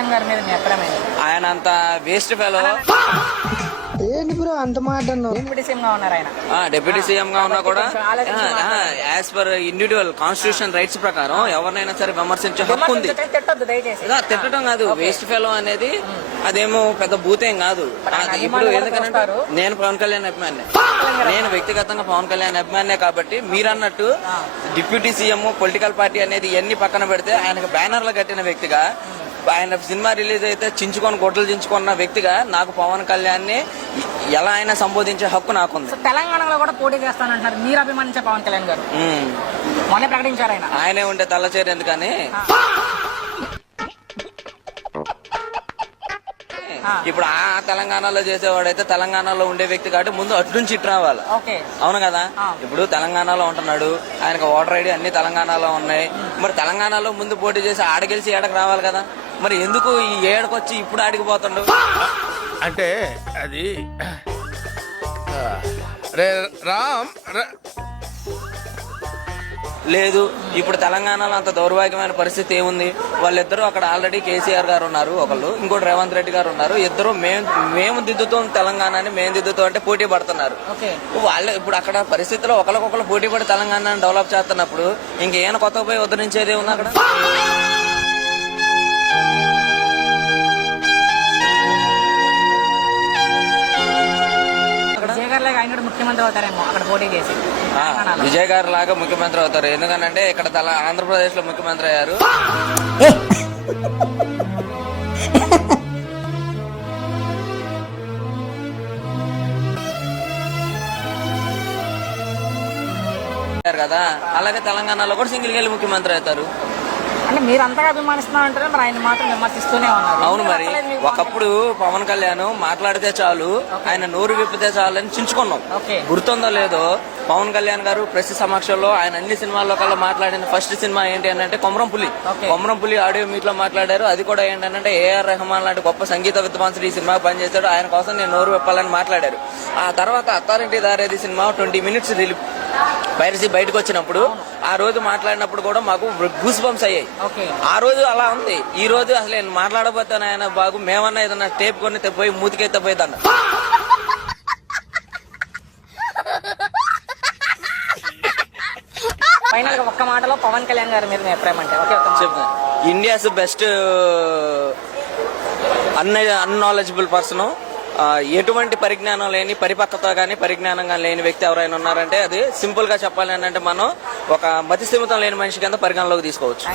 కళ్యాణ్ గారి మీద మీ అభిప్రాయం ఏంటి? ఆయన అంత వేస్ట్ ఫెలో. ఏంటి బ్రో అంత మాట అన్నావు? డిప్యూటీ సీఎం గా ఉన్నారు ఆయన. డిప్యూటీ సీఎం గా ఉన్నా కూడా కొంచెం ఆలోచించి మాట్లాడండి. As per individual constitution rights ప్రకారం ఎవరినైనా సరే విమర్శించే హక్కు ఉంది. విమర్శించకండి, తిట్టొద్దు దయచేసి. తిట్టడం కాదు, వేస్ట్ ఫెలో అనేది అదేమో పెద్ద భూతేం కాదు. ఇప్పుడు ఎందుకంటే నేను పవన్ కళ్యాణ్ అభిమాని, నేను వ్యక్తిగతంగా పవన్ కళ్యాణ్ అభిమానే కాబట్టి మీరు అన్నట్టు డిప్యూటీ సీఎం పొలిటికల్ పార్టీ అనేది ఇవన్నీ పక్కన పెడితే ఆయనకు బ్యానర్లు కట్టిన వ్యక్తిగా, ఆయన సినిమా రిలీజ్ అయితే చించుకొని గొడ్డలు చించుకున్న వ్యక్తిగా నాకు పవన్ కళ్యాణ్ ని ఎలా అయినా సంబోధించే హక్కు నాకుంది. తెలంగాణలో కూడా పోటీ చేస్తానంటున్నారు మీరు అభిమానించే పవన్ కళ్యాణ్ గారు. మొన్న ప్రకటించారు ఆయన. ఆయనే ఉంటే తల్లచేరు ఎందుకని. ఇప్పుడు ఆ తెలంగాణలో చేసేవాడైతే తెలంగాణలో ఉండే వ్యక్తి కాబట్టి ముందు అటు నుంచి ఇటు రావాలి. అవును కదా. ఇప్పుడు తెలంగాణలో ఉంటున్నాడు, ఆయనకు ఓటర్ ఐడి అన్ని తెలంగాణలో ఉన్నాయి. మరి తెలంగాణలో ముందు పోటీ చేసి ఆడ గెలిచి ఏడకు రావాలి కదా. మరి ఎందుకు ఈ ఏడకొచ్చి ఇప్పుడు ఆడికిపోతుండు అంటే అది రామ్ లేదు. ఇప్పుడు తెలంగాణలో అంత దౌర్భాగ్యమైన పరిస్థితి ఏముంది? వాళ్ళిద్దరూ అక్కడ ఆల్రెడీ కేసీఆర్ గారు ఉన్నారు, ఒకళ్ళు, ఇంకోటి రేవంత్ రెడ్డి గారు ఉన్నారు. ఇద్దరు మేము దిద్దుతాం తెలంగాణని, మేము దిద్దుతాం అంటే పోటీ పడుతున్నారు. వాళ్ళు ఇప్పుడు అక్కడ పరిస్థితిలో ఒకరికొకరు పోటీ పడి తెలంగాణని డెవలప్ చేస్తున్నప్పుడు ఇంకేమైనా కొత్త పోయి ఉద్ధరించేది ఉంది అక్కడ? ముఖ్యమంత్రి అవుతారేమో అక్కడ పోటీ చేసి. విజయ్ గారు లాగా ముఖ్యమంత్రి అవుతారు. ఎందుకంటే ఇక్కడ ఆంధ్రప్రదేశ్ లో ముఖ్యమంత్రి అయ్యారు. కదా, అలాగే తెలంగాణలో కూడా సింగిల్ గా ముఖ్యమంత్రి అవుతారు. అంటే మీరు అంతగా అభిమానిస్తున్నారంటే మరి ఆయన మాత్రం విమర్శిస్తూనే ఉన్నారు. అవును, మరి ఒకప్పుడు పవన్ కళ్యాణ్ మాట్లాడితే చాలు, ఆయన నోరు విప్పితే చాలు అని చించుకున్నాం. గుర్తుందో లేదో, పవన్ కళ్యాణ్ గారు ప్రెస్ సమక్షంలో ఆయన అన్ని సినిమాల్లో కల్లా మాట్లాడిన ఫస్ట్ సినిమా ఏంటి అని అంటే కొమరం పులి ఆడియో మీట్ లో మాట్లాడారు. అది కూడా ఏంటంటే ఏఆర్ రెహమాన్ లాంటి గొప్ప సంగీత విద్వాంసుడు ఈ సినిమాకి పనిచేశాడు, ఆయన కోసం నేను నోరు విప్పాలని మాట్లాడారు. ఆ తర్వాత అత్తారింటి దారేది సినిమా 20 minutes పైరసీ బయటకు వచ్చినప్పుడు ఆ రోజు మాట్లాడినప్పుడు కూడా మాకు గూస్ బంప్స్ అయ్యాయి. ఆ రోజు అలా ఉంది. ఈ రోజు అసలు నేను మాట్లాడబోతాను ఆయన బాగు, మేమన్నా ఏదన్నా టేప్ కొని పోయి మూతికైతే పోయేదన్న. ఫైనల్ గా ఒక్క మాటలో పవన్ కళ్యాణ్ గారి మీద అభిప్రాయం అంటే చెప్తాను. India's best unknowledgeable person. ఎటువంటి పరిజ్ఞానం లేని, పరిపక్వత గానీ పరిజ్ఞానం గానీ లేని వ్యక్తి ఎవరైనా ఉన్నారంటే అది సింపుల్ గా చెప్పాలి అంటే మనం ఒక మతి స్థిమితం లేని మనిషి కింద పరిగణలోకి తీసుకోవచ్చు.